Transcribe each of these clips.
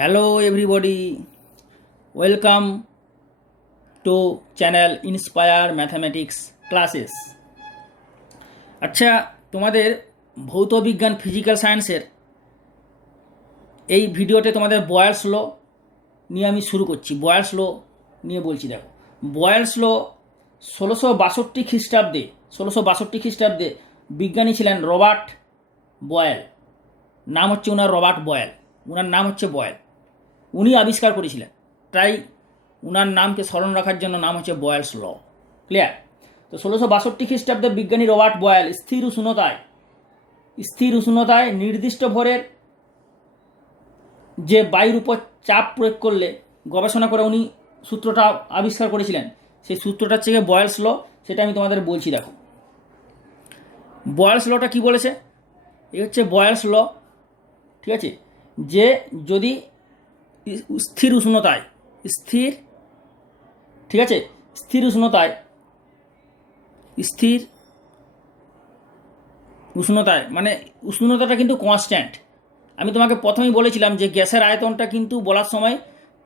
Hello everybody, welcome to channel Inspire Mathematics Classes। আচ্ছা, তোমাদের ভৌত বিজ্ঞান ফিজিক্যাল সায়েন্সের এই ভিডিওতে তোমাদের বয়েলস ল নিয়ে আমি শুরু করছি। বয়েলস ল নিয়ে বলছি। দেখো, বয়েলস ল 1662 খ্রিস্টাব্দে বিজ্ঞানী ছিলেন রবার্ট বয়েল। নাম হচ্ছে ওনার রবার্ট বয়েল, ওনার নাম হচ্ছে বয়েল। উনি আবিষ্কার করেছিলেন, তাই উনার নামকে স্মরণ রাখার জন্য নাম হচ্ছে বয়েলস ল। ক্লিয়ার? তো 1662 খ্রিস্টাব্দে বিজ্ঞানী রবার্ট বয়েল স্থির উষ্ণতায় নির্দিষ্ট ভরের যে বায়ুর উপর চাপ প্রয়োগ করলে গবেষণা করে উনি সূত্রটা আবিষ্কার করেছিলেন। সেই সূত্রটা হচ্ছে বয়েলস ল, সেটা আমি তোমাদের বলছি। দেখো, বয়েলস লটা কি বলেছে? এই হচ্ছে বয়েলস ল। ঠিক আছে, যে যদি স্থির উষ্ণতায় মানে উষ্ণতাটা কিন্তু কনস্ট্যান্ট। আমি তোমাকে প্রথমেই বলেছিলাম যে গ্যাসের আয়তনটা কিন্তু বলার সময়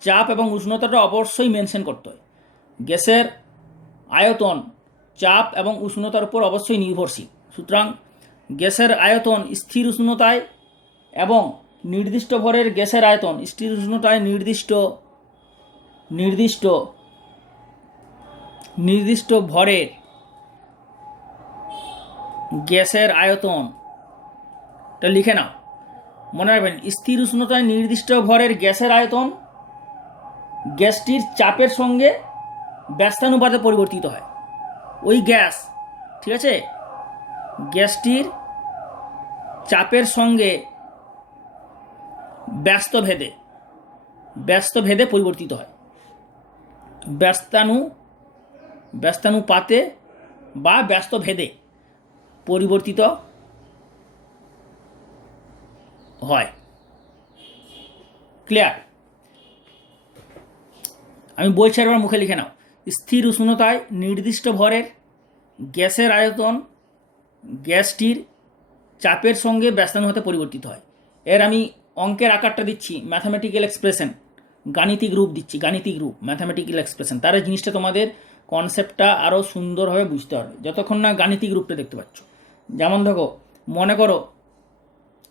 চাপ এবং উষ্ণতাটা অবশ্যই মেনশন করতে হয়। গ্যাসের আয়তন চাপ এবং উষ্ণতার উপর অবশ্যই নির্ভরশীল। সুতরাং গ্যাসের আয়তন স্থির উষ্ণতায় এবং নির্দিষ্ট ভরের গ্যাসের আয়তন স্থির উষ্ণতায় নির্দিষ্ট ভরের গ্যাসের আয়তনটা লিখে নাও, মনে রাখবেন। স্থির উষ্ণতায় নির্দিষ্ট ভরের গ্যাসের আয়তন গ্যাসটির চাপের সঙ্গে ব্যস্তানুপাতে পরিবর্তিত হয়। ওই গ্যাস, ঠিক আছে, গ্যাসটির চাপের সঙ্গে ব্যস্তভেদে পরিবর্তিত হয়। ব্যস্তানুপাতে বা ব্যস্তভেদে পরিবর্তিত হয়। ক্লিয়ার? আমি বলছি, একবার মুখে লিখে নাও। স্থির উষ্ণতায় নির্দিষ্ট ভরের গ্যাসের আয়তন গ্যাসটির চাপের সঙ্গে ব্যস্তানুপাতে পরিবর্তিত হয়। এর আমি অঙ্কের আকারটা দিচ্ছি, ম্যাথামেটিক্যাল এক্সপ্রেশন, গাণিতিক রূপ ম্যাথামেটিক্যাল এক্সপ্রেশন। তার জিনিসটা তোমাদের কনসেপ্টটা আরও সুন্দরভাবে বুঝতে হবে যতক্ষণ না গাণিতিক রূপটা দেখতে পাচ্ছ। যেমন দেখো, মনে করো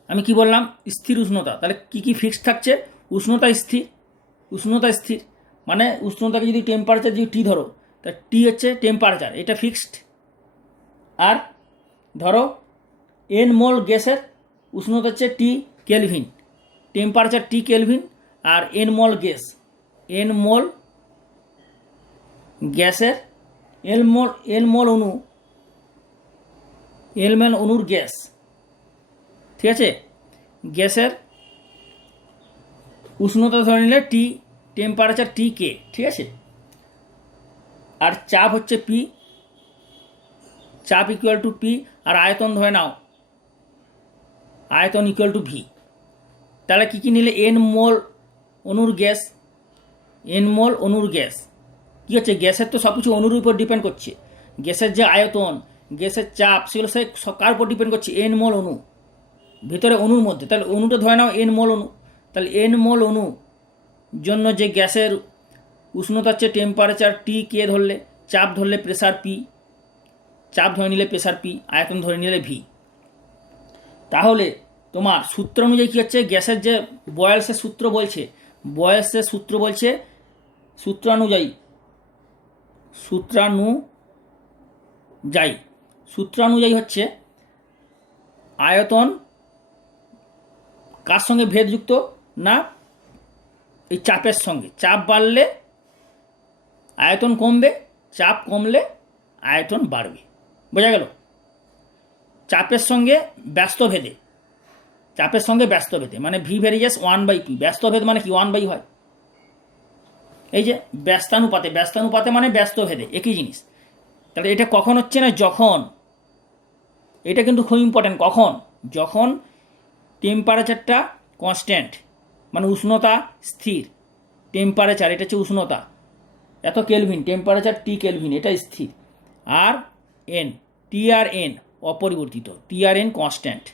আমি কি বললাম, স্থির উষ্ণতা, তাহলে কি ফিক্সড থাকছে? উষ্ণতা স্থির মানে উষ্ণতাকে যদি টেম্পারেচার যদি টি ধরো, তা টি হচ্ছে টেম্পারেচার, এটা ফিক্সড। আর ধরো এন মোল গ্যাসের উষ্ণতা হচ্ছে টি কেলভিন, টেম্পারেচার টি কেলভিন। আর এন মোল গ্যাসের এন মোল অণুর গ্যাস, ঠিক আছে, গ্যাসের উষ্ণতা ধরে নিলে টি, টেম্পারেচার টি কে, ঠিক আছে। আর চাপ হচ্ছে পি, চাপ ইকুয়াল টু পি। আর আয়তন ধরে নাও, আয়তন ইকুয়াল টু ভি। তাহলে কী নিলে? এন মোল অণুর গ্যাস কী হচ্ছে? গ্যাসের তো সব কিছু অণুর উপর ডিপেন্ড করছে। গ্যাসের যে আয়তন, গ্যাসের চাপ, সেগুলো সে কার উপর ডিপেন্ড করছে? এন মোল অণু, ভেতরে অণুর মধ্যে। তাহলে অণুটা ধরে নাও এন মোল অণু। তাহলে এন মোল অণু জন্য যে গ্যাসের উষ্ণতা হচ্ছে টেম্পারেচার টি কে ধরলে, চাপ ধরলে প্রেসার পি, চাপ ধরে নিলে প্রেসার পি, আয়তন ধরে নিলে ভি। তাহলে তোমার সূত্র অনুযায়ী কী হচ্ছে? গ্যাসের যে বয়েলসের সূত্র বলছে, সূত্রানুযায়ী হচ্ছে আয়তন কার সঙ্গে ভেদযুক্ত? না, এই চাপের সঙ্গে। চাপ বাড়লে আয়তন কমবে, চাপ কমলে আয়তন বাড়বে। বোঝা গেল? চাপের সঙ্গে ব্যস্তভেদে মানে ভি ভ্যারিয়াস 1/p। ব্যস্তভেদ মানে কি? 1/, হয়। এই যে ব্যস্তানুপাতে মানে ব্যস্তভেদে, একই জিনিস। তাহলে এটা কখন হচ্ছে না? যখন, এটা কিন্তু খুব ইম্পর্টেন্ট, যখন টেম্পারেচারটা কনস্ট্যান্ট, মানে উষ্ণতা স্থির। টেম্পারেচার, এটা হচ্ছে উষ্ণতা, এত কেলভিন, টেম্পারেচার টি কেলভিন, এটা স্থির। আর এন, টি আর এন অপরিবর্তিত, টি আর এন কনস্ট্যান্ট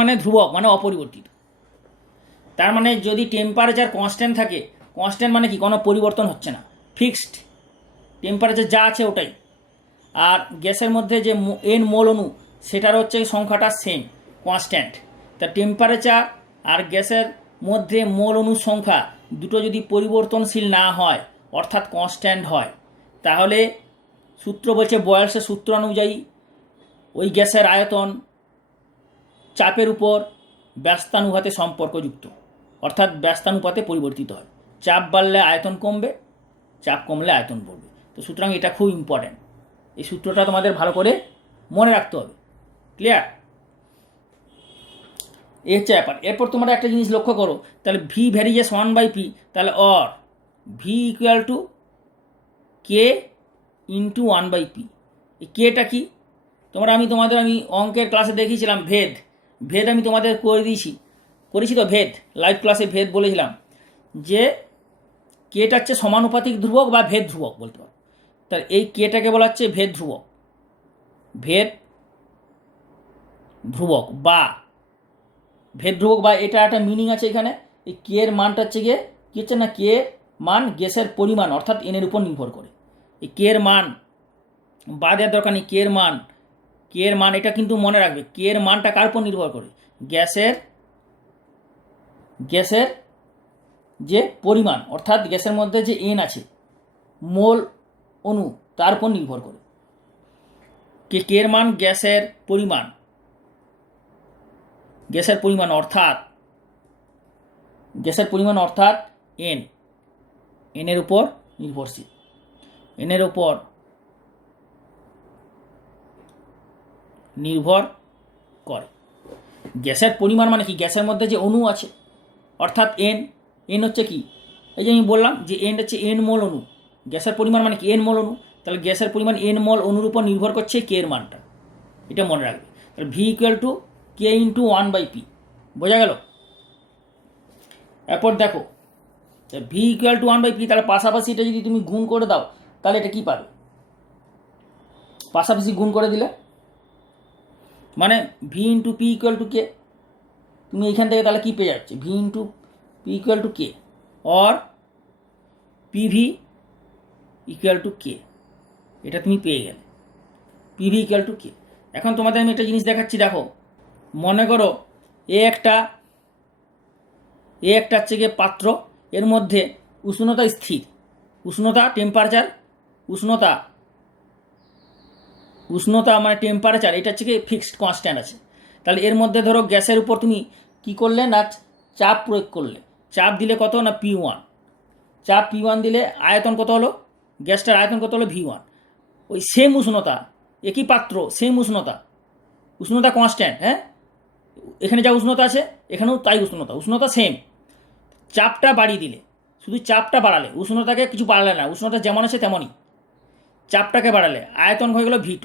মানে ধ্রুবক, মানে অপরিবর্তিত। তার মানে যদি টেম্পারেচার কনস্ট্যান্ট থাকে, কনস্ট্যান্ট মানে কি, কোনো পরিবর্তন হচ্ছে না, ফিক্সড টেম্পারেচার যা আছে ওটাই। আর গ্যাসের মধ্যে যে এন মোল অণু সেটার হচ্ছে সংখ্যাটা সেম, কনস্ট্যান্ট। তা টেম্পারেচার আর গ্যাসের মধ্যে মোল অণুর সংখ্যা দুটো যদি পরিবর্তনশীল না হয়, অর্থাৎ কনস্ট্যান্ট হয়, তাহলে সূত্র বলছে বয়েলসের সূত্র অনুযায়ী ওই গ্যাসের আয়তন চাপের উপর ব্যস্তানুপাতে সম্পর্কযুক্ত, অর্থাৎ ব্যস্তানুপাতে পরিবর্তিত হয়। চাপ বাড়লে আয়তন কমবে, চাপ কমলে আয়তন বাড়বে। তো সুতরাং এটা খুব ইম্পর্ট্যান্ট, এই সূত্রটা তোমাদের ভালো করে মনে রাখতে হবে। ক্লিয়ার? এ হচ্ছে ব্যাপার। এরপর তোমরা একটা জিনিস লক্ষ্য করো, তাহলে ভি ভ্যারিজেস 1/p, তাহলে or V equal to K into 1/p। এই কেটা কি আমি অঙ্কের ক্লাসে দেখিয়েছিলাম, ভেদ আমি তোমাদের করেছি তো ভেদ, লাইভ ক্লাসে ভেদ বলেছিলাম যে কেটা হচ্ছে সমানুপাতিক ধ্রুবক বা ভেদ ধ্রুবক বলতে পারো। তাহলে এই কেটাকে বলা হচ্ছে ভেদ ধ্রুবক, ভেদ ধ্রুবক বা ভেদ ধ্রুবক, বা এটা একটা মিনিং আছে এখানে। এই কে এর মানটা হচ্ছে গিয়ে কী হচ্ছে না, কে মান গ্যাসের পরিমাণ অর্থাৎ এনের উপর নির্ভর করে। এই কে এর মান বাদ দেওয়ার দরকার নেই, কে এর মান এটা কিন্তু মনে রাখবে, কে এর মানটা কার উপর নির্ভর করে, গ্যাসের যে পরিমাণ অর্থাৎ গ্যাসের মধ্যে যে এন আছে মোল অণু তার উপর নির্ভর করে। কে এর মান গ্যাসের পরিমাণ অর্থাৎ এনের উপর নির্ভরশীল, এনের উপর নির্ভর করে। গ্যাসের পরিমাণ মানে কি, গ্যাসের মধ্যে যে অণু আছে অর্থাৎ এন হচ্ছে কি, এই যে আমি বললাম যে এন হচ্ছে এন মোল অণু, গ্যাসের পরিমাণ মানে কি এন মোল অণু, তাহলে গ্যাসের পরিমাণ এন মোল অণুর উপর নির্ভর করছে কে এর মানটা, এটা মনে রাখবে। তাহলে V equal to K into 1/p, বোঝা গেল? এরপর দেখো ভি ইকুয়াল টু 1/p, তাহলে পাশাপাশি এটা যদি তুমি গুণ করে দাও তাহলে এটা কি পাবে, পাশাপাশি গুণ করে দিলে মানে v into p equal to k, তুমি এইখান থেকে তাহলে কী পেয়ে যাচ্ছে, v into p equal to k or PV equal to k, এটা তুমি পেয়ে গেলে পিভি ইকুয়াল টু কে। এখন তোমাদের আমি একটা জিনিস দেখাচ্ছি, দেখো মনে করো এ একটা হচ্ছে গিয়ে পাত্র, এর মধ্যে উষ্ণতা স্থির, টেম্পারেচার মানে টেম্পারেচার এটা হচ্ছে কি ফিক্সড কনস্ট্যান্ট আছে। তাহলে এর মধ্যে ধরো গ্যাসের উপর তুমি কি করলে না চাপ প্রয়োগ করলে, চাপ দিলে কত না P1, চাপ P1 দিলে আয়তন কত হলো, গ্যাসটার আয়তন কত হলো V1। ওই সেম উষ্ণতা, একই পাত্র, সেম উষ্ণতা কনস্ট্যান্ট, হ্যাঁ, এখানে যা উষ্ণতা আছে এখানেও তাই উষ্ণতা সেম। চাপটা বাড়িয়ে দিলে, শুধু চাপটা বাড়ালে, উষ্ণতাকে কিছু বাড়ালে না, উষ্ণতা যেমন আছে তেমনই, চাপটাকে বাড়ালে আয়তন হয়ে গেল V2।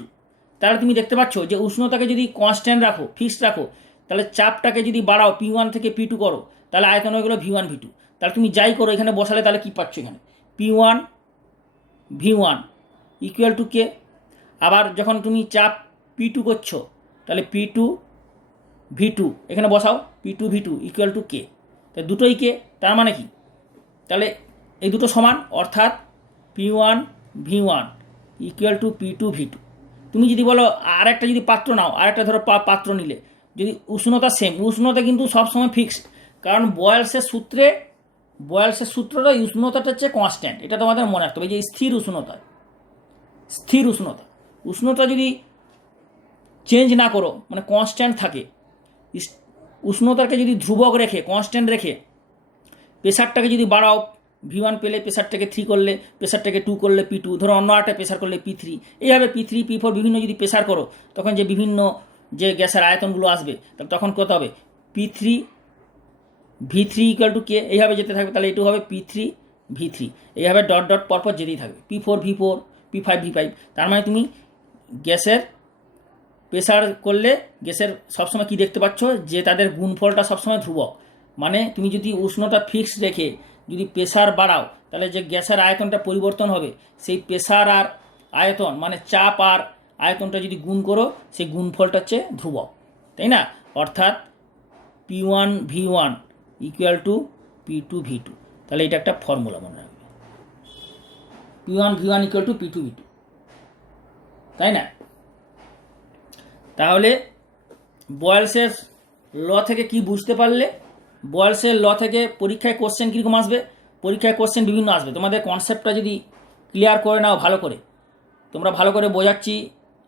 তাহলে তুমি দেখতে পাচ্ছ যে উষ্ণতাকে যদি কনস্ট্যান্ট রাখো, ফিক্সড রাখো, তাহলে চাপটাকে যদি বাড়াও P1 থেকে P2 করো, তাহলে আয়তন হয়ে গেলো V1 V2। তাহলে তুমি যাই করো এখানে বসালে তাহলে কী পাচ্ছ, এখানে P1 V1 ইকুয়াল টু কে। আবার যখন তুমি চাপ P2 করছো তাহলে P2 V2 এখানে বসাও, P2 V2 ইকুয়াল টু কে। তাহলে দুটোই কে, তার মানে কি, তাহলে এই দুটো সমান, অর্থাৎ P1 V1 equal to P2 V2। তুমি যদি বলো আর একটা যদি পাত্র নাও, আর একটা ধরো পাত্র নিলে, যদি উষ্ণতা সেম, উষ্ণতা কিন্তু সবসময় ফিক্সড, কারণ বয়েলসের সূত্রটা উষ্ণতাটা হচ্ছে কনস্ট্যান্ট, এটা তোমাদের মনে রাখতে হবে। যে স্থির উষ্ণতা যদি চেঞ্জ না করো, মানে কনস্ট্যান্ট থাকে, উষ্ণতাকে যদি ধ্রুবক রেখে কনস্ট্যান্ট রেখে প্রেশারটাকে যদি বাড়াও, V1 পেলে প্রেশারটাকে 3 করলে, প্রেশারটাকে 2 করলে P2, ধরো অন্য একটা প্রেশার করলে P3, এইভাবে P3 P4 বিভিন্ন যদি প্রেশার করো, তখন যে বিভিন্ন যে গ্যাসের আয়তনগুলো আসবে, তখন কত হবে, P3 V3 ইকুয়াল টু কে, এইভাবে যেতে থাকবে। তাহলে এটু হবে P3 V3, এইভাবে ডট ডট পরপর যেতেই থাকবে, P4 V4 P5 V5। তার মানে তুমি গ্যাসের প্রেশার করলে গ্যাসের সবসময় কি দেখতে পাচ্ছ, যে তাদের গুণফলটা সবসময় ধ্রুবক। মানে তুমি যদি উষ্ণতা ফিক্সড রেখে যদি প্রেশার বাড়াও, তাহলে যে গ্যাসের আয়তনটা পরিবর্তন হবে, সেই প্রেশার আর আয়তন মানে চাপ আর আয়তনটা যদি গুণ করো, সেই গুণফলটা হচ্ছে ধ্রুবক, তাই না? অর্থাৎ P1 V1 equal to P2V2। তাহলে এটা একটা ফর্মুলা মনে রাখবে, P1V1 ইকুয়াল টু P2V2, তাই না? তাহলে বয়েলসের ল থেকে কি বুঝতে পারলে? বয়েলসের ল থেকে পরীক্ষায় কোশ্চেন কীরকম আসবে? পরীক্ষায় কোশ্চেন বিভিন্ন আসবে। তোমাদের কনসেপ্টটা যদি ক্লিয়ার করে নাও ভালো করে, তোমরা ভালো করে বোঝাচ্ছি,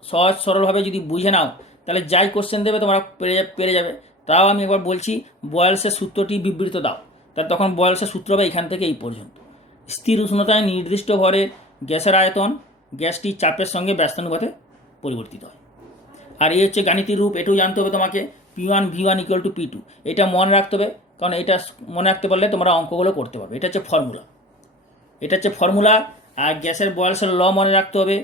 সহজ সরলভাবে যদি বুঝে নাও, তাহলে যাই কোশ্চেন দেবে তোমরা পেরে যাবে। তাও আমি একবার বলছি, বয়েলসের সূত্রটি বিবৃত দাও। তখন বয়েলসের সূত্র হবে এখান থেকে এই পর্যন্ত। স্থির উষ্ণতায় নির্দিষ্ট ভরে গ্যাসের আয়তন গ্যাসটি চাপের সঙ্গে ব্যস্তানুপাতে পরিবর্তিত হয়। আর এই হচ্ছে গাণিতিক রূপ, এটাও জানতে হবে তোমাকে, P1V1 ইকুয়াল টু P2। এটা মনে রাখতে হবে, কারণ এটা মনে রাখতে পারলে তোমরা অঙ্কগুলো করতে পারবে। এটা হচ্ছে ফর্মুলা, এটা হচ্ছে ফর্মুলা। আর গ্যাসের বয়েলসের ল মনে রাখতে হবে।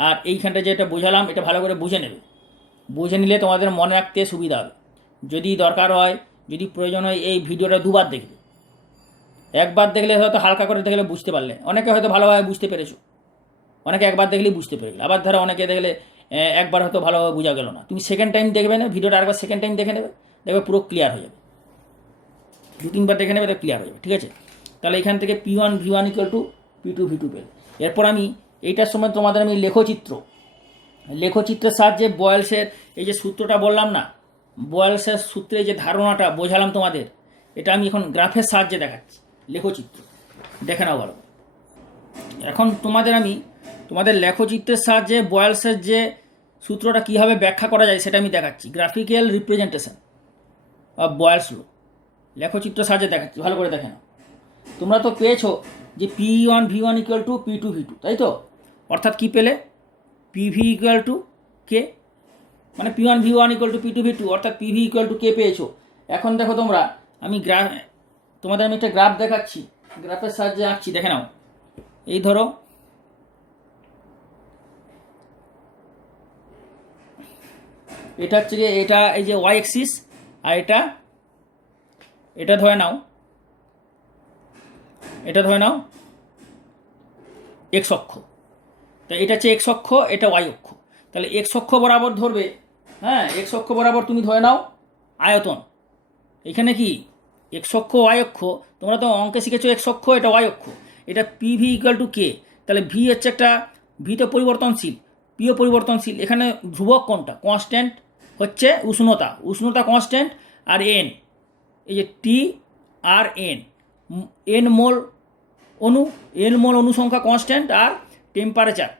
আর এইখানটা যেটা বোঝালাম এটা ভালো করে বুঝে নেবে, বুঝে নিলে তোমাদের মনে রাখতে সুবিধা হবে। যদি দরকার হয়, যদি প্রয়োজন হয়, এই ভিডিওটা দুবার দেখবে। একবার দেখলে হয়তো হালকা করে দেখলে বুঝতে পারলে, অনেকে হয়তো ভালোভাবে বুঝতে পেরেছো, অনেকে একবার দেখলেই বুঝতে পেরে গেলে, আবার ধরো অনেকে দেখলে একবার হয়তো ভালোভাবে বোঝা গেল না, তুমি সেকেন্ড টাইম দেখবে না, ভিডিওটা আরেকবার সেকেন্ড টাইম দেখে নেবে, দেখবে পুরো ক্লিয়ার হয়ে যাবে। 2-3বার দেখে নেবে, তাহলে ক্লিয়ার হয়ে যাবে, ঠিক আছে? তাহলে এখান থেকে P1V1 ইকুয়াল টু P2V2 পেলে। এরপর আমি এইটার সময় তোমাদের আমি লেখচিত্রের সাহায্যে বয়েলসের এই যে সূত্রটা বললাম না, বয়েলসের সূত্রে যে ধারণাটা বোঝালাম তোমাদের, এটা আমি এখন গ্রাফের সাহায্যে দেখাচ্ছি, লেখচিত্র দেখে নাও ভালো। এখন তোমাদের লেখচিত্রের সাহায্যে বয়েলসের যে সূত্রটা কীভাবে ব্যাখ্যা করা যায় সেটা আমি দেখাচ্ছি। গ্রাফিক্যাল রিপ্রেজেন্টেশন অফ বয়েলস ল, লেখচিত্রের সাহায্যে দেখাচ্ছি, ভালো করে দেখে নাও। তোমরা তো পেয়েছো যে P1V1 ইকুয়াল টু P2V2, তাই তো? অর্থাৎ কি পেলে? PV ইকুয়াল টু কে, মানে P1V1 ইকুয়াল টু P2V2, অর্থাৎ PV ইকুয়াল টু কে পেয়েছো। এখন দেখো তোমরা, তোমাদের আমি একটা গ্রাফ দেখাচ্ছি, গ্রাফের সাহায্যে আঁকছি, দেখে নাও। এই ধরো, এটা হচ্ছে যে এটা এই যে ওয়াই এক্সিস, আর এটা ধরে নাও, এক্স অক্ষ। তো এটা হচ্ছে এক্স অক্ষ, এটা ওয়াই অক্ষ। তাহলে এক্স অক্ষ বরাবর ধরবে, হ্যাঁ, এক্স অক্ষ বরাবর তুমি ধরে নাও আয়তন। এখানে কি এক্স অক্ষ ওয়াই অক্ষ, তোমরা তো অঙ্কে শিখেছো এক্স অক্ষ, এটা ওয়াই অক্ষ, এটা PV ইকুয়াল টু কে। তাহলে ভি হচ্ছে একটা, ভি তো পরিবর্তনশীল, পিও পরিবর্তনশীল। এখানে ধ্রুবক কোনটা? কনস্ট্যান্ট হচ্ছে উষ্ণতা কনস্ট্যান্ট, আর এন, এই যে টি আর এন মোল অনুসংখ্যা কনস্ট্যান্ট, আর টেম্পারেচার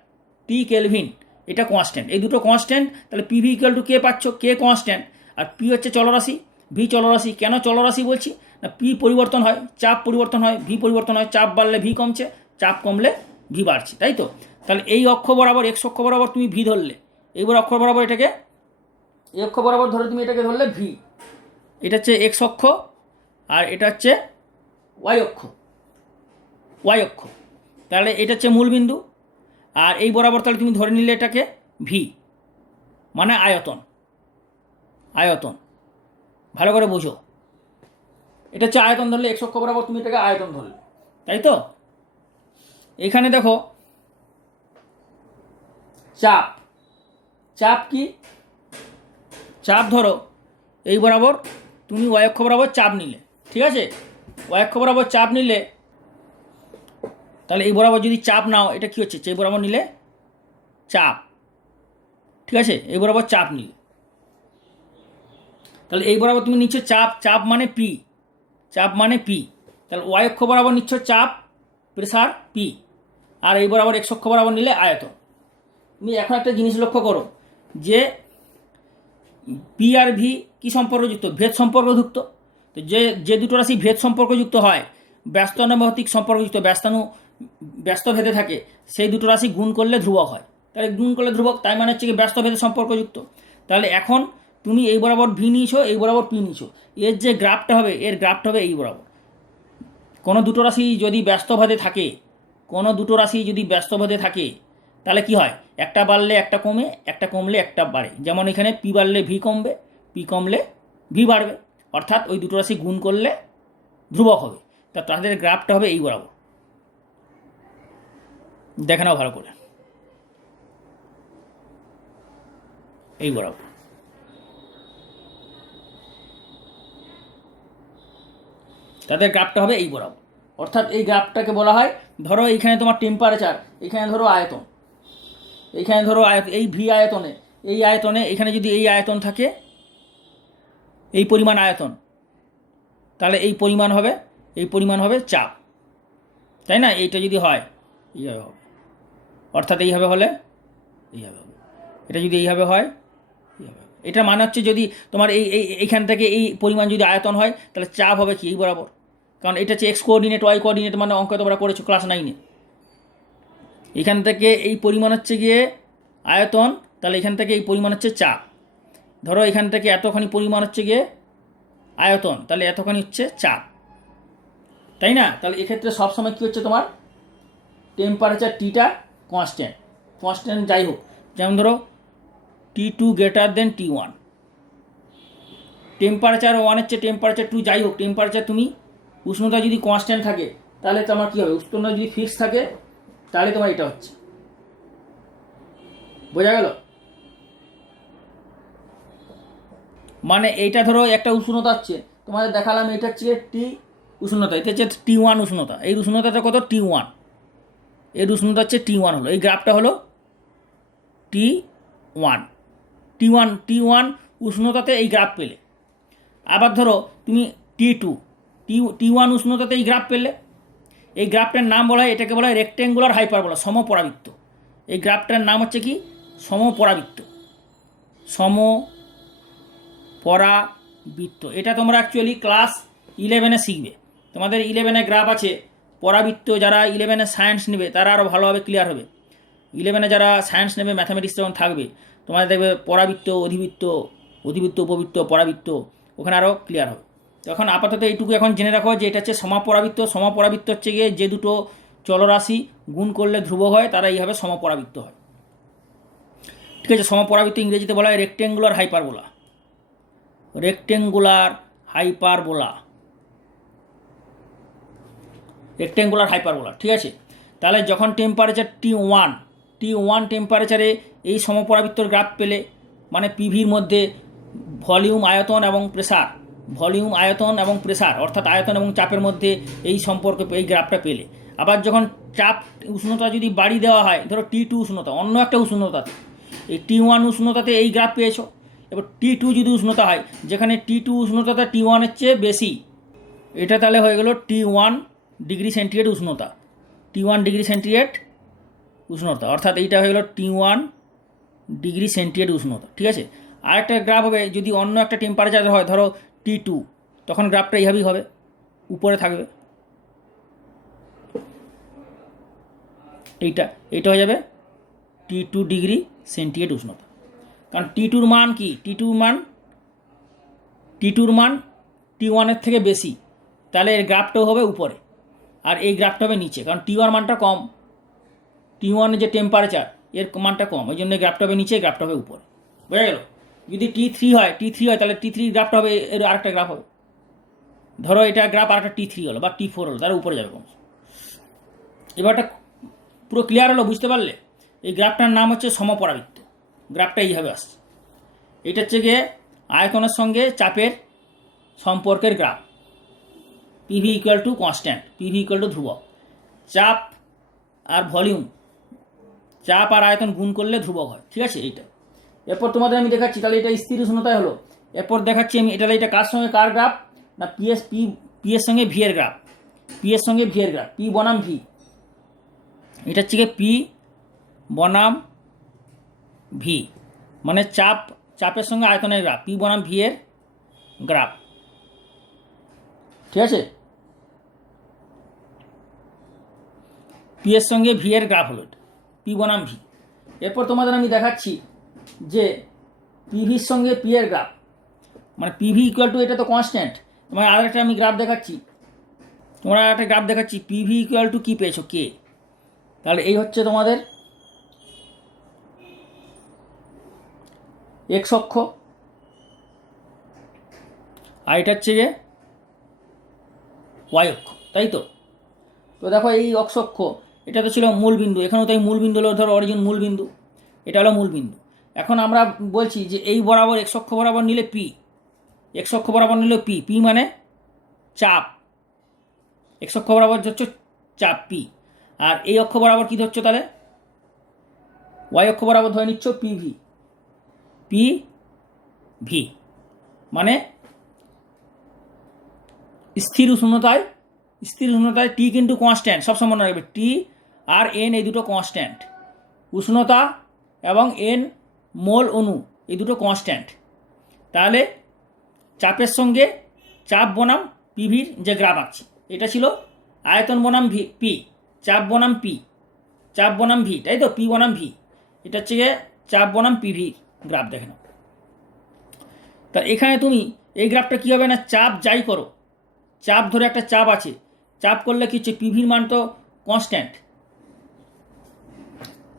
টি কেলভিন এটা কনস্ট্যান্ট, এই দুটো কনস্ট্যান্ট। তাহলে পিভি ইকুয়াল টু কে পাচ্ছ, কে কনস্ট্যান্ট, আর পি হচ্ছে চলরাশি, ভি চলরাশি। কেন চলরাশি বলছি না, পি পরিবর্তন হয়, চাপ পরিবর্তন হয়, ভি পরিবর্তন হয়, চাপ বাড়লে ভি কমছে, চাপ কমলে ভি বাড়ছে, তাই তো? তাহলে এই অক্ষ বরাবর, এক্স অক্ষ বরাবর তুমি ভি ধরলে, এইবার অক্ষ বরাবর এটাকে, এই অক্ষ বরাবর ধরে তুমি এটাকে ধরলে ভি, এটা হচ্ছে এক্স অক্ষ, আর এটা হচ্ছে ওয়াই অক্ষ। তাহলে এটা হচ্ছে মূল বিন্দু, আর এই বরাবর তাহলে তুমি ধরে নিলে এটাকে ভি, মানে আয়তন। ভালো করে বোঝো, এটা হচ্ছে আয়তন ধরলে, এক্স অক্ষ বরাবর তুমি এটাকে আয়তন ধরলে, তাই তো? এখানে দেখো চাপ কি, চাপ ধরো এই বরাবর তুমি ওয়াই অক্ষ বরাবর চাপ নিলে, ঠিক আছে? ওয়াই অক্ষ বরাবর চাপ নিলে, তাহলে এই বরাবর যদি চাপ নাও, এটা কি হচ্ছে, এই বরাবর নিলে চাপ, ঠিক আছে? এই বরাবর চাপ নিলে, তাহলে এই বরাবর তুমি নিচ্ছ চাপ মানে পি, তাহলে ওয়াই অক্ষ বরাবর নিচ্ছ চাপ, প্রেসার পি, আর এই বরাবর এক্স অক্ষ বরাবর নিলে আয়তন। তুমি এখন একটা জিনিস লক্ষ্য করো যে পি আর ভি কি সম্পর্কযুক্ত? ভেদ সম্পর্কযুক্ত। তো যে দুটো রাশি ভেদ সম্পর্কযুক্ত হয়, ব্যস্তানুভৌতিক সম্পর্কযুক্ত, ব্যস্ত ভেদে থাকে, সেই দুটো রাশি গুণ করলে ধ্রুবক হয়। তাহলে গুণ করলে ধ্রুবক, তাই মানে হচ্ছে কি ব্যস্ত ভেদে সম্পর্কযুক্ত। তাহলে এখন তুমি এই বরাবর ভি নিয়েছো, এই বরাবর পি নিয়েছো, এর যে গ্রাফটা হবে, এর গ্রাফটা হবে এই বরাবর। কোনো দুটো রাশি যদি ব্যস্তভেদে থাকে, তাহলে কি হয়, একটা বাড়লে একটা কমে, একটা কমলে একটা বাড়ে। যেমন এখানে পি বাড়লে ভি কমবে, পি কমলে ভি বাড়বে, অর্থাৎ ওই দুটো রাশি গুণ করলে ধ্রুবক হবে। তা তাদের গ্রাফটা হবে এই বরাবর, দেখে নাও ভালো করে, এই বরাবর। তাদের গ্রাফটা হবে এই বরাবর। অর্থাৎ এই গ্রাফটাকে বলা হয়, ধরো এইখানে তোমার টেম্পারেচার, এখানে ধরো আয়তন, এইখানে ধরো এই ভি আয়তনে, এই আয়তনে এখানে যদি এই আয়তন থাকে, এই পরিমাণ আয়তন, তাহলে এই পরিমাণ হবে চাপ, তাই না? এইটা যদি হয় এইভাবে হবে, অর্থাৎ এইভাবে হলে এইভাবে হবে, এটা যদি এইভাবে হয় এইভাবে হবে। এটার মানে হচ্ছে যদি তোমার এইখান থেকে এই পরিমাণ যদি আয়তন হয়, তাহলে চাপ হবে কি এই বরাবর, কারণ এটা হচ্ছে এক্স কোঅর্ডিনেট, ওয়াই কোঅর্ডিনেট, মানে অঙ্ক তোমরা করেছো ক্লাস 9-এ। এখান থেকে এই পরিমাণ হচ্ছে গিয়ে আয়তন, তাহলে এখান থেকে এই পরিমাণ হচ্ছে চাপ। ধরো এখান থেকে এতখানি পরিমাণ হচ্ছে গিয়ে আয়তন, তাহলে এতখানি হচ্ছে চাপ, তাই না? তাহলে এক্ষেত্রে সবসময় কী হচ্ছে, তোমার টেম্পারেচার টিটা কনস্ট্যান্ট যাই হোক, যেমন ধরো T2 greater than T1, temperature 1 হচ্ছে টেম্পারেচার 2 যাই হোক, টেম্পারেচার তুমি উষ্ণতা যদি কনস্ট্যান্ট থাকে, তাহলে তোমার কী হবে, উষ্ণতা যদি ফিক্স থাকে, তাহলে তোমার এটা হচ্ছে, বোঝা গেল? মানে এইটা ধরো একটা উষ্ণতা হচ্ছে, তোমাদের দেখালাম, এটা হচ্ছে টি উষ্ণতা, এটা হচ্ছে T1 উষ্ণতা, এই উষ্ণতাটা কত T1, এর উষ্ণতা হচ্ছে T1 হলো, এই গ্রাফটা হলো T1 উষ্ণতাতে এই গ্রাফ পেলে। আবার ধরো তুমি T1 উষ্ণতাতে এই গ্রাফ পেলে, এই গ্রাফটার নাম বলা হয়, এটাকে বলা হয় রেক্টেঙ্গুলার হাইপারবোলা, সমপরাবৃত্ত। এই গ্রাফটার নাম হচ্ছে কি, সমপরাবৃত্ত। এটা তোমরা অ্যাকচুয়ালি ক্লাস 11-এ শিখবে। তোমাদের 11-এ গ্রাফ আছে, পরাবৃত্ত যারা 11-এ সায়েন্স নেবে তারা আরও ভালোভাবে ক্লিয়ার হবে। 11-এ যারা সায়েন্স নেবে, ম্যাথামেটিক্স যখন থাকবে, তোমাদের দেখবে পরাবৃত্ত, অধিবৃত্ত, উপবৃত্ত, পরাবৃত্ত, ওখানে আরও ক্লিয়ার হবে। তখন আপাতত এইটুকু এখন জেনে রাখো যে এটা হচ্ছে সমপরাবৃত্ত হচ্ছে গিয়ে যে দুটো চলরাশি গুণ করলে ধ্রুবক হয়, তারা এইভাবে সমপরাবৃত্ত হয়। ঠিক আছে, সমপরাবৃত্ত ইংরেজিতে বলা হয় রেক্টেঙ্গুলার হাইপারবোলা। ঠিক আছে, তাহলে যখন টেম্পারেচার T1 টেম্পারেচারে এই সমপরাবৃত্তর গ্রাফ পেলে, মানে পিভির মধ্যে ভলিউম আয়তন এবং প্রেসার, অর্থাৎ আয়তন এবং চাপের মধ্যে এই সম্পর্ক, এই গ্রাফটা পেলে। আবার যখন চাপ উষ্ণতা যদি বাড়িয়ে দেওয়া হয়, ধরো T2 উষ্ণতা, অন্য একটা উষ্ণতাতে, এই T1 উষ্ণতাতে এই গ্রাফ পেয়েছো। এবার T2 যদি উষ্ণতা হয়, যেখানে T2 উষ্ণতাটা T1-এর চেয়ে বেশি, এটা তাহলে হয়ে গেল T1 ডিগ্রি সেন্টিগ্রেড উষ্ণতা, অর্থাৎ এইটা হয়ে গেল T1 ডিগ্রি সেন্টিগ্রেড উষ্ণতা। ঠিক আছে, আরেকটা গ্রাফ হবে যদি অন্য একটা টেম্পারেচার হয়, ধরো T2, তখন গ্রাফটা এইভাবেই হবে, উপরে থাকবে, এইটা হয়ে যাবে T2 ডিগ্রি সেন্টিগ্রেড উষ্ণতা। কারণ T2-র মান কি, T2-র মান T1-এর থেকে বেশি, তাহলে এর গ্রাফটাও হবে উপরে, আর এই গ্রাফটা হবে নিচে, কারণ T1 মানটা কম, T1-এর যে টেম্পারেচার এর মানটা কম, ওই জন্য গ্রাফটা হবে নিচে, গ্রাফটা হবে উপরে। বোঝা গেল? যদি T3 হয়, তাহলে T3 গ্রাফটা হবে, এর আরেকটা গ্রাফ হবে, ধরো এটা গ্রাফ আরেকটা T3 হলো বা T4 হলো, তার উপরে যাবে কম। এবারটা পুরো ক্লিয়ার হলো, বুঝতে পারলে? এই গ্রাফটার নাম হচ্ছে সমপরাবৃত্ত, গ্রাফটা এইভাবে আসছে। এটা হচ্ছে গিয়ে আয়তনের সঙ্গে চাপের সম্পর্কের graph, PV equal to constant, PV equal two ধ্রুবক। চাপ আর ভলিউম, চাপ আর আয়তন গুণ করলে ধ্রুবক হয়। ঠিক আছে, এইটা। এরপর তোমাদের আমি দেখাচ্ছি, তাহলে এটা স্থির উষ্ণতায় হলো। এরপর দেখাচ্ছি আমি এটা কার সঙ্গে কার গ্রাফ, না পি এর সঙ্গে ভি এর গ্রাফ, পি বনাম ভি। এটা হচ্ছে গিয়ে পি বনাম ভি, মানে চাপের সঙ্গে আয়তনের গ্রাফ, পি বনাম ভি এর গ্রাফ। ঠিক আছে, পি এর সঙ্গে ভি এর গ্রাফ হলো, পি বনাম ভি। এরপর তোমাদের আমি দেখাচ্ছি যে পিভির সঙ্গে পি এর গ্রাফ, মানে পিভি ইকুয়াল টু, এটা তো কনস্ট্যান্ট। তোমার আরেকটা আমি গ্রাফ দেখাচ্ছি, পিভি ইকুয়াল টু কী পেয়েছো, কে। তাহলে এই হচ্ছে তোমাদের এক্স অক্ষ, আর এটা হচ্ছে গিয়ে ওয়াই অক্ষ, তাই তো। দেখো এই অক্ষ, এটা তো ছিল মূল বিন্দু, এখানেও তাই মূল বিন্দু হলো, ধরো অরিজিন মূল বিন্দু, এটা হলো মূল বিন্দু। এখন আমরা বলছি যে এই বরাবর এক্স অক্ষ বরাবর নিলে পি, পি মানে চাপ, এক্স অক্ষ বরাবর ধরছো চাপ পি, আর এই অক্ষ বরাবর কি ধরছো তাহলে, ওয়াই অক্ষ বরাবর ধরে নিচ্ছ পিভি, পি ভি, মানে স্থির উষ্ণতায় টি কিন্তু কনস্ট্যান্ট, সবসময় মনে রাখবে টি আর এন এই দুটো কনস্ট্যান্ট, উষ্ণতা এবং এন মোল অণু এই দুটো কনস্ট্যান্ট। তাহলে চাপের সঙ্গে চাপ বনাম পিভির যে গ্রাফ আঁকছি, এটা ছিল আয়তন বনাম ভি পি, চাপ বনাম পি, চাপ বনাম ভি, তাই তো, পি বনাম ভি, এটা হচ্ছে গিয়ে চাপ বনাম পিভি গ্রাফ, দেখে নাও। তা এখানে তুমি এই গ্রাফটা কী হবে না, চাপ যাই করো, চাপ ধরে একটা চাপ আছে, চাপ করলে কি হচ্ছে, পিভির মান তো কনস্ট্যান্ট,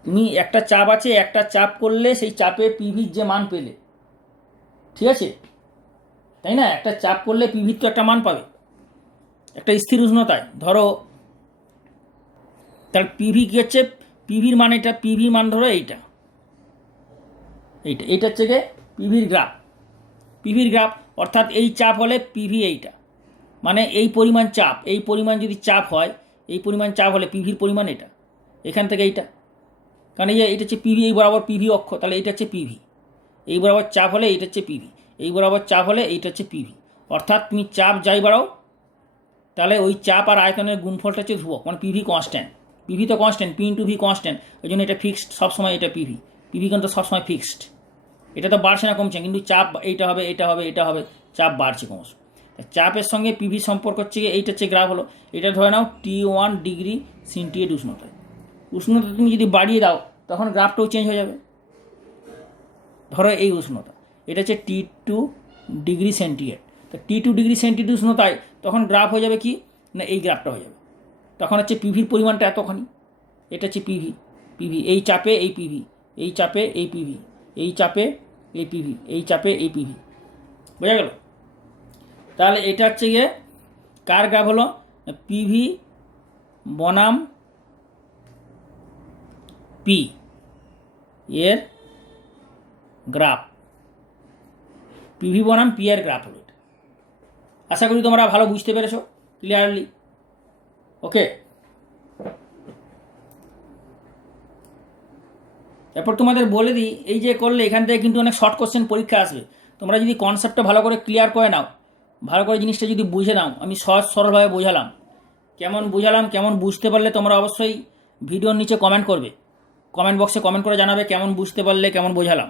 তুমি একটা চাপ আছে, একটা চাপ করলে সেই চাপে পিভির যে মান পেলে, ঠিক আছে, তাই না, একটা চাপ করলে পিভির তো একটা মান পাবে, একটা স্থির উষ্ণতায় ধরো, তাহলে পিভি কী হচ্ছে, পিভির মান এটা, পিভির মান ধরো এইটা, এইটা হচ্ছে গিয়ে পিভির গ্রাফ, অর্থাৎ এই চাপ হলে পিভি এইটা, মানে এই পরিমাণ চাপ, এই পরিমাণ যদি চাপ হয়, এই পরিমাণ চাপ হলে পিভির পরিমাণ এটা, এখান থেকে এইটা, কারণ এইটা হচ্ছে পিভি, এই বরাবর পিভি অক্ষ, তাহলে এটা হচ্ছে পিভি, এই বরাবর চাপ হলে এইটা হচ্ছে পিভি, এই বরাবর চাপ হলে এইটা হচ্ছে পিভি, অর্থাৎ তুমি চাপ যাই বাড়াও, তাহলে ওই চাপ আর আয়তনের গুণফলটা হচ্ছে ধ্রুবক, মানে পিভি কনস্ট্যান্ট, পিভি তো constant, P into V constant, ওই জন্য এটা ফিক্সড সবসময়, এটা পিভি কিন্তু সবসময় ফিক্সড, এটা তো বাড়ছে না কমছে, কিন্তু চাপ এইটা হবে, চাপ বাড়ছে ক্রমশ। চাপের সঙ্গে পিভি সম্পর্ক হচ্ছে, এইটা হচ্ছে গ্রাফ হলো, এটা ধরে নাও T1 ডিগ্রি সেন্টিগ্রেড উষ্ণতা তুমি যদি বাড়িয়ে দাও তখন গ্রাফটাও চেঞ্জ হয়ে যাবে, ধরো এই উষ্ণতা, এটা হচ্ছে T2 ডিগ্রি সেন্টিগ্রেড, তো T2 ডিগ্রি সেন্টিগ্রেড উষ্ণতায় তখন গ্রাফ হয়ে যাবে কি না, এই গ্রাফটা হয়ে যাবে, তখন হচ্ছে পিভির পরিমাণটা এতখানি, এটা হচ্ছে পিভি, এই চাপে এই পিভি, এই চাপে এই পিভি, এই চাপে এই পিভি, এই চাপে এই পিভি, বোঝা গেল। তাহলে এটা হচ্ছে গিয়ে কার গ্রাফ হলো, পিভি বনাম পি এর গ্রাফ, পিভি বনাম পি এর গ্রাফ হলো এটা। আশা করি তোমরা ভালো বুঝতে পেরেছো ক্লিয়ারলি, ওকে। এরপর তোমাদের বলে দিই, এই যে করলে এখান থেকে কিন্তু অনেক শর্ট কোশ্চেন পরীক্ষা আসবে, তোমরা যদি কনসেপ্টটা ভালো করে ক্লিয়ার করে নাও, ভালো করে জিনিসটা যদি বুঝে নাও, আমি সহজ সরলভাবে বোঝালাম, কেমন বুঝতে পারলে তোমরা অবশ্যই ভিডিওর নিচে কমেন্ট করবে, কমেন্ট বক্সে কমেন্ট করে জানাবে কেমন বুঝতে পারলে, কেমন বোঝালাম,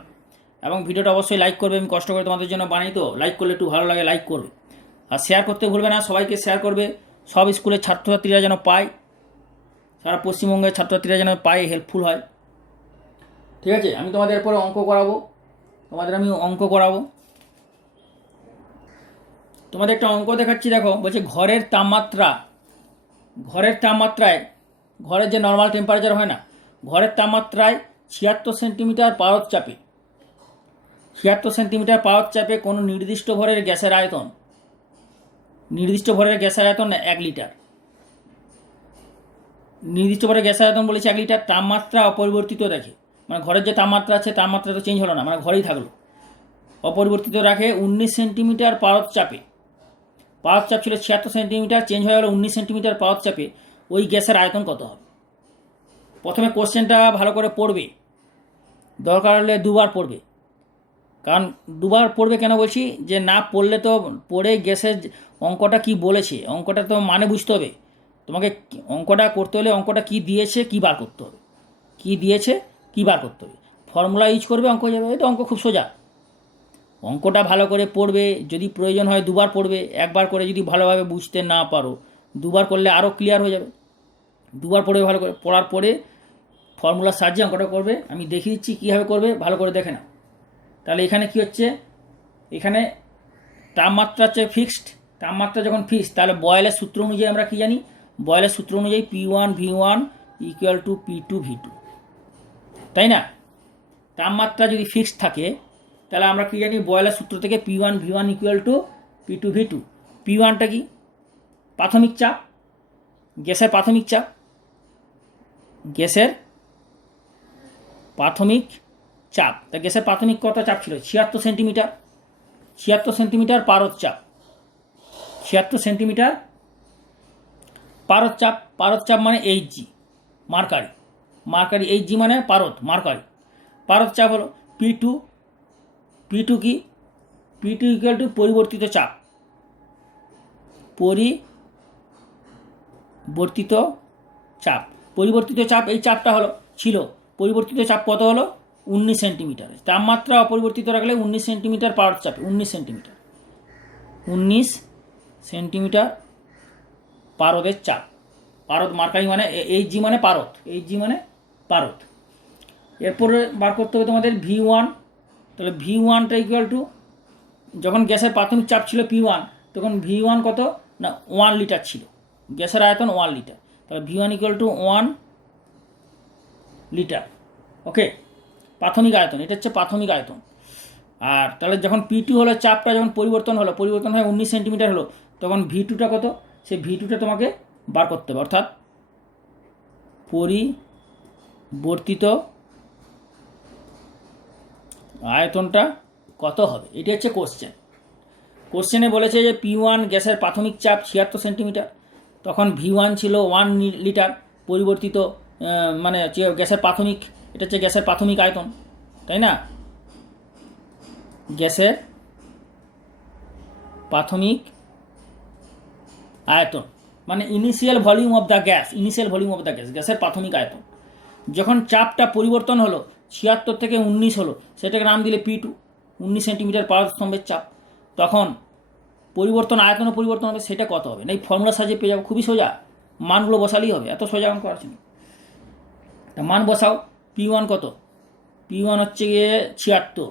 এবং ভিডিওটা অবশ্যই লাইক করবে, আমি কষ্ট করে তোমাদের জন্য বানাই তো, লাইক করলে একটু ভালো লাগে, লাইক করবে, আর শেয়ার করতে ভুলবে না, সবাইকে শেয়ার করবে, সব স্কুলের ছাত্রছাত্রীরা যেন পায়, সারা পশ্চিমবঙ্গের ছাত্রছাত্রীরা যেন পায়, হেল্পফুল হয়, ঠিক আছে। আমি তোমাদের এরপরে অঙ্ক করাবো, তোমাদের একটা অঙ্ক দেখাচ্ছি, দেখো, বলছে ঘরের তাপমাত্রায়, ঘরের যে নর্মাল টেম্পারেচার হয় না, ঘরের তাপমাত্রায় 76 সেন্টিমিটার পারদ চাপে কোনো নির্দিষ্ট ভরের গ্যাসের আয়তন 1 লিটার, নির্দিষ্ট ভরের গ্যাসের আয়তন বলেছে 1 লিটার, তাপমাত্রা অপরিবর্তিত রাখে, মানে ঘরের যে তাপমাত্রা আছে, তাপমাত্রা তো চেঞ্জ হলো না, মানে ঘরেই থাকলো, অপরিবর্তিত রাখে 19 সেন্টিমিটার পারদ চাপ ছিল 76 সেন্টিমিটার, চেঞ্জ হয়ে গেল 19 সেন্টিমিটার পারদ চাপে, ওই গ্যাসের আয়তন কত হবে। প্রথমে কোশ্চেনটা ভালো করে পড়বে, দরকার হলে দুবার পড়বে, কারণ দুবার পড়বে কেন বলছি, যে না পড়লে তো পড়ে গ্যাসের অঙ্কটা কি বলেছে, অঙ্কটা তো মানে বুঝতে হবে, তোমাকে অঙ্কটা করতে হলে অঙ্কটা কি দিয়েছে কি বার করতে হবে, ফর্মুলা ইউজ করবে, অঙ্ক হয়ে যাবে, এই তো অঙ্ক খুব সোজা। অঙ্কটা ভালো করে পড়বে, যদি প্রয়োজন হয় দুবার পড়বে, একবার করে যদি ভালোভাবে বুঝতে না পারো দুবার করলে আরও ক্লিয়ার হয়ে যাবে, দুবার পড়বে, ভালো করে পড়ার পরে ফর্মুলার সাহায্যে অঙ্কটা করবে, আমি দেখিয়ে দিচ্ছি কীভাবে করবে, ভালো করে দেখে নাও। তাহলে এখানে কি হচ্ছে, এখানে তাপমাত্রা হচ্ছে ফিক্সড, তাপমাত্রা যখন ফিক্সড, তাহলে বয়েলের সূত্র অনুযায়ী আমরা কী জানি, বয়েলের সূত্র অনুযায়ী P1 V1 = P2 V2, তাই না। তাপমাত্রা যদি ফিক্সড থাকে তাহলে আমরা কী জানি, বয়েলের সূত্র থেকে P1 V1 = P2 V2, P1টা কি, প্রাথমিক চাপ, গ্যাসের প্রাথমিক চাপ, তা গ্যাসের প্রাথমিক কত চাপ ছিল, 76 সেন্টিমিটার পারদ চাপ, 76 সেন্টিমিটার পারদ চাপ মানে H G, mercury H G মানে পারদ, পারদ চাপ হলো P2, কি P2 ইকুয়াল টু পরিবর্তিত চাপ, পরিবর্তিত চাপ এই চাপটা ছিল পরিবর্তিত চাপ কত হলো 19 সেন্টিমিটার। তাপমাত্রা অপরিবর্তিত রাখলে 19 সেন্টিমিটার পারদ চাপে, 19 সেন্টিমিটার পারদের চাপ। পারদ মার্কারি মানে এইচ জি মানে পারদ, এরপরে বার করতে হবে তোমাদের V1। তাহলে V1টা ইকুয়াল টু, যখন গ্যাসের প্রাথমিক চাপ ছিল P1 তখন V1 কত না 1 লিটার ছিল, গ্যাসের আয়তন 1 লিটার, তাহলে V1 ইকুয়াল টু 1 লিটার। ওকে, প্রাথমিক আয়তন, এটা হচ্ছে প্রাথমিক আয়তন। আর তাহলে যখন P2 হলো, চাপটা যখন পরিবর্তন হয় 19 সেন্টিমিটার হলো, তখন V2টা কত, সেই V2টা তোমাকে বার করতে হবে, অর্থাৎ পরিবর্তিত আয়তনটা কত হবে, এটি হচ্ছে কোশ্চেনে বলেছে যে P1 গ্যাসের প্রাথমিক চাপ 76 সেন্টিমিটার, তখন V1 ছিল 1 লিটার, পরিবর্তিত মানে গ্যাসের প্রাথমিক, এটা হচ্ছে গ্যাসের প্রাথমিক আয়তন, তাই না, গ্যাসের প্রাথমিক আয়তন মানে initial volume of the gas, গ্যাসের প্রাথমিক আয়তন। যখন চাপটা পরিবর্তন হলো 76 থেকে 19 হলো, সেটাকে নাম দিলে P2, 19 সেন্টিমিটার পারদ স্তম্ভের চাপ, তখন আয়তনও পরিবর্তন হবে, সেটা কত হবে না এই ফর্মুলা সাজিয়ে পেয়ে যাবো, খুবই সোজা, মানগুলো বসালেই হবে, এত সোজা অঙ্ক আছে না। তা মান বসাও, P1 কত, P1 হচ্ছে গিয়ে 76,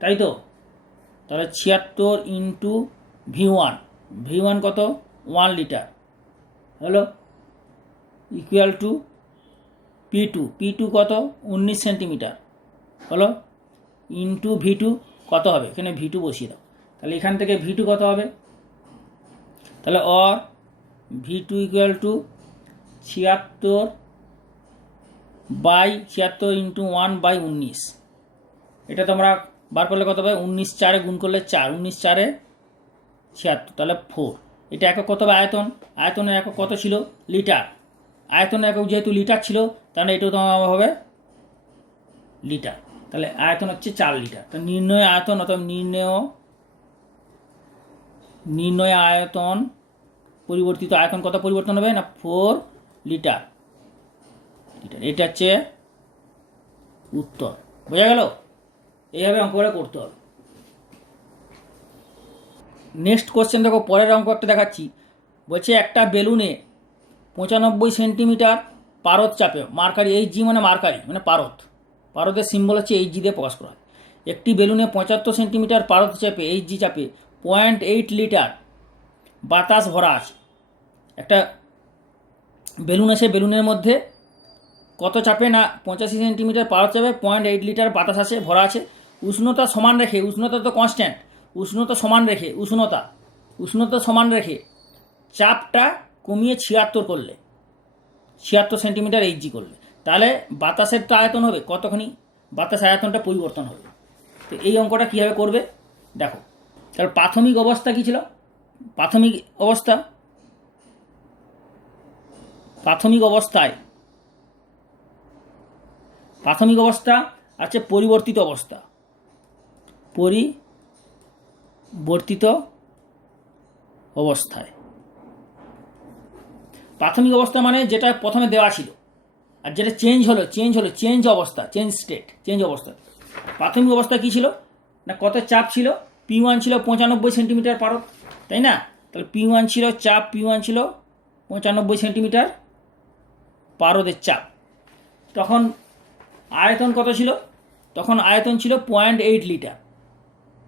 তাই তো, তাহলে 76 ইন্টু V1 কত 1 লিটার হলো, ইকুয়াল টু P2 কত 19 সেন্টিমিটার হলো, ইন্টু V2 কত হবে, এখানে V2 বসিয়ে দাও, তাহলে এখান থেকে V2 কত হবে, তাহলে V2 ইকুয়াল টু 76 ইন্টু 1/19, এটা তোমরা বার করলে কত হবে, 19 4 গুণ করলে 4, 19 4 76, তাহলে 4। এটা একক কত হবে, আয়তনের একক কত ছিল, লিটার, আয়তনের একক যেহেতু লিটার ছিল, তাহলে এটাও তোমার হবে লিটার, তাহলে আয়তন হচ্ছে 4 লিটার। তো নির্ণয় আয়তন অথবা নির্ণয় আয়তন, পরিবর্তিত আয়তন কত পরিবর্তন হবে না 4 লিটার, এটা হচ্ছে উত্তর। বোঝা গেল? এইভাবে অঙ্কটা করতে হবে। নেক্সট কোশ্চেন দেখো, পরের অঙ্ক একটা দেখাচ্ছি, বলছে একটা বেলুনে 95 সেন্টিমিটার পারদ চাপে, মার্কারি এইচ জি মানে পারদের সিম্বল হচ্ছে এইচ জি দিয়ে প্রকাশ করা হয়। একটি বেলুনে 75 সেন্টিমিটার পারদ চাপে, এইচ জি চাপে 0.8 লিটার বাতাস ভরা আছে। একটা বেলুন আছে, বেলুনের মধ্যে কত চাপে না 85 সেন্টিমিটার পারদ চাপে 0.8 লিটার বাতাস আছে, ভরা আছে। উষ্ণতা সমান রেখে, উষ্ণতা তো কনস্ট্যান্ট, উষ্ণতা সমান রেখে চাপটা কমিয়ে 76 সেন্টিমিটার এইচ জি করলে, তাহলে বাতাসের তো আয়তন হবে কতখানি, বাতাস আয়তনটা পরিবর্তন হবে। তো এই অঙ্কটা কীভাবে করবে দেখো, তাহলে প্রাথমিক অবস্থা কী ছিল, প্রাথমিক অবস্থা আছে পরিবর্তিত অবস্থায়, প্রাথমিক অবস্থা মানে যেটা প্রথমে দেওয়া ছিল, আর যেটা চেঞ্জ অবস্থা। প্রাথমিক অবস্থা কী ছিল না, কত চাপ ছিল, P1 ছিল 95 সেন্টিমিটার পারদ, তাই না, তাহলে P1 ছিল 95 সেন্টিমিটার পারদের চাপ। তখন আয়তন কত ছিল, তখন আয়তন ছিল 0.8 লিটার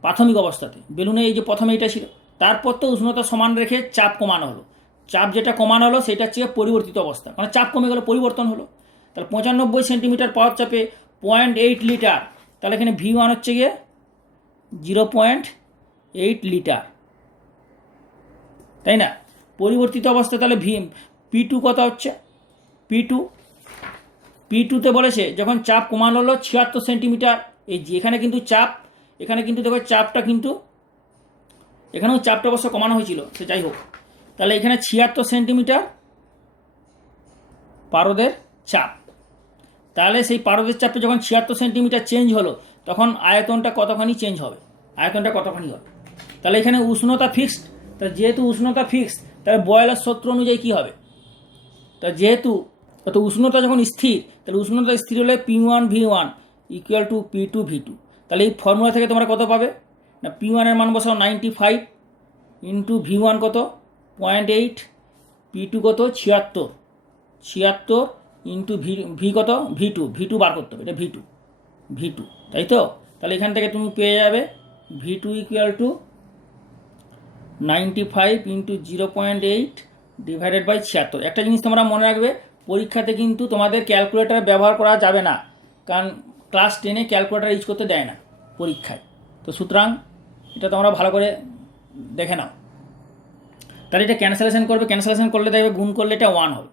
প্রাথমিক অবস্থাতে, বেলুনে এই যে প্রথমে এটা ছিল। তারপর তো উষ্ণতা সমান রেখে চাপ কমানো হলো, চাপ যেটা কমানো হলো সেটা হচ্ছে পরিবর্তিত অবস্থা, কারণ চাপ কমে গেল, পরিবর্তন হলো। তাহলে 95 সেন্টিমিটার পারদ চাপে 0.8 লিটার, তাহলে এখানে V1 হচ্ছে গিয়ে 0.8 লিটার, তাই না। পরিবর্তিত অবস্থা তাহলে P2 কত হচ্ছে, P2তে বলেছে যখন চাপ কমানো হলো 76 সেন্টিমিটার এই যে, এখানে কিন্তু দেখো চাপটা কিন্তু এখানেও চাপটা অবশ্য কমানো হয়েছিল, সে যাই হোক, তাহলে এখানে 76 সেন্টিমিটার পারদের চাপ। তাহলে সেই পারদের চাপে যখন 76 সেন্টিমিটার চেঞ্জ হলো তখন আয়তনটা কতখানি চেঞ্জ হবে, আয়তনটা কতখানি হবে। তাহলে এখানে উষ্ণতা ফিক্সড, তা যেহেতু উষ্ণতা ফিক্সড তাহলে বয়লার সূত্র অনুযায়ী কী হবে, তা যেহেতু অত উষ্ণতা যখন স্থির, তাহলে উষ্ণতা স্থির হলে P1V1 ইকুয়াল টু P2V2। তাহলে এই ফর্মুলা থেকে তোমরা কত পাবে না, P1 এর মান বসাও 95 ইন্টু V1 কত 0.8, P2 কত 76 ইন্টু ভি কত V2 বার করতে হবে, এটা V2, তাই তো। তাহলে এখান থেকে তুমি পেয়ে যাবে V2 equal to 95 into 0.8 divided by 76। একটা জিনিস তোমরা মনে রাখবে, পরীক্ষাতে কিন্তু তোমাদের ক্যালকুলেটর ব্যবহার করা যাবে না, কারণ ক্লাস 10-এ ক্যালকুলেটর ইউজ করতে দেয় না পরীক্ষায়। তো সুতরাং এটা তোমরা ভালো করে দেখে নাও। তাহলে এটা ক্যান্সেলেশন করবে, ক্যান্সেলেশন করলে দেখবে গুণ করলে এটা 1 হবে,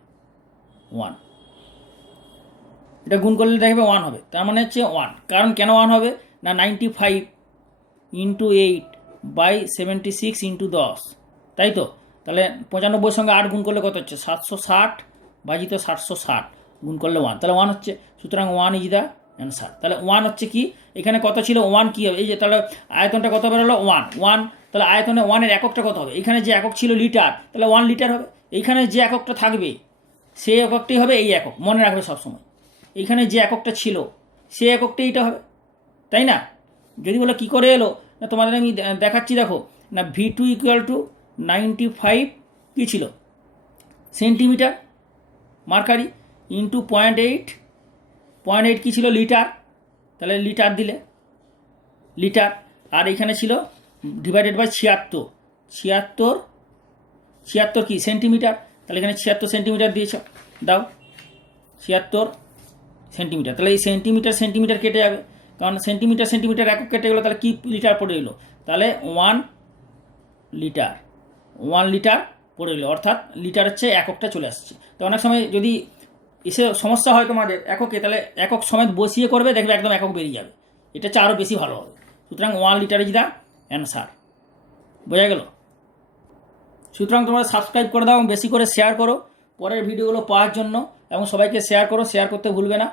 1, এটা গুণ করলে দেখবে 1 হবে, তার মানে হচ্ছে 1। কারণ কেন 1 হবে না 95 ইন্টু 8 বাই 76 ইন্টু 10, তাই তো। তাহলে 95 সঙ্গে 8 গুণ করলে কত হচ্ছে 760 ভাজিত 760 গুণ করলে 1, তাহলে 1 হচ্ছে। সুতরাং 1 ইজ দ্য অ্যান্সার। তাহলে 1 হচ্ছে কি, এখানে কত ছিল 1 কী হবে, এই যে তাহলে আয়তনটা কত বেরোলো 1, তাহলে আয়তনে 1-এর এককটা কত হবে, এখানে যে একক ছিল লিটার, তাহলে 1 লিটার হবে। এইখানে যে এককটা থাকবে সেই এককটাই হবে এই একক, মনে রাখবে সবসময়। এইখানে যে এককটা ছিল সেই এককটাই এটা হবে, তাই না। যদি বলে কী করে এলো, না তোমাদের আমি দেখাচ্ছি, দেখো না V2 ইকুয়াল টু 95 কী ছিল সেন্টিমিটার মার্কারি ইন্টু 0.8 কী ছিল লিটার, তাহলে লিটার দিলে লিটার, আর এখানে ছিল ডিভাইডেড বাই 76 কি সেন্টিমিটার, তাহলে এখানে 76 সেন্টিমিটার দিয়েছ, দাও 76 সেন্টিমিটার। তাহলে এই সেন্টিমিটার কেটে যাবে, কারণ সেন্টিমিটার একক কেটে গেলো, তাহলে কি লিটার পড়ে এলো, তাহলে 1 লিটার পড়ে এলো, অর্থাৎ লিটার হচ্ছে এককটা চলে আসছে। তো অনেক সময় যদি এসে সমস্যা হয় তোমাদের এককে, তাহলে একক সমেত বসিয়ে করবে, দেখবে একদম একক বেরিয়ে যাবে, এটা হচ্ছে আরও বেশি ভালো হবে। সুতরাং 1 লিটার ইজ দ্য অ্যান্সার, বোঝা গেল। সুতরাং তোমরা সাবস্ক্রাইব করে দাও এবং বেশি করে শেয়ার করো পরের ভিডিওগুলো পাওয়ার জন্য, এবং সবাইকে শেয়ার করো, শেয়ার করতে ভুলবে না।